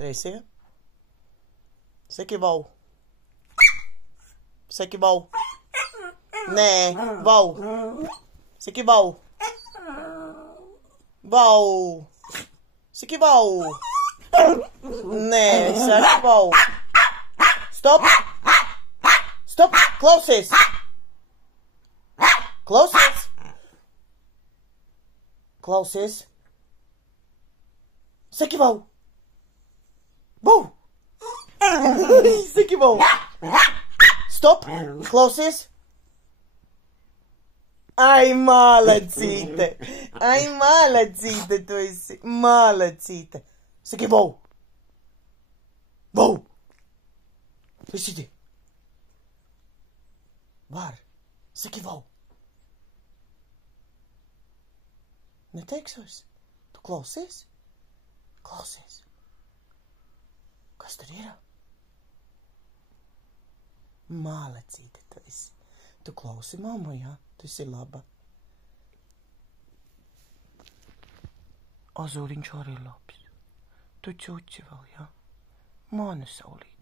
Trīsija. Saki vau. Saki vau. Nē, vau. Saki vau. Vau. Saki vau. Nē, saki vau. Stop. Stop. Klausies. Klausies. Klausies. Saki vau. Vau. Saki vau. Stop. Klausies. Ai, mālecīte. Ai, mālecīte, tu esi. Mālecīte. Saki vau. Vau. Visiti. Var. Saki vau. Neteiksos. Tu klausies? Klausies. Kas tur ir? Mālecīte tu esi. Tu klausi mammu, jā? Tu esi laba. Azūriņš arī labs. Tu čuči vēl, jā? Mana saulīt.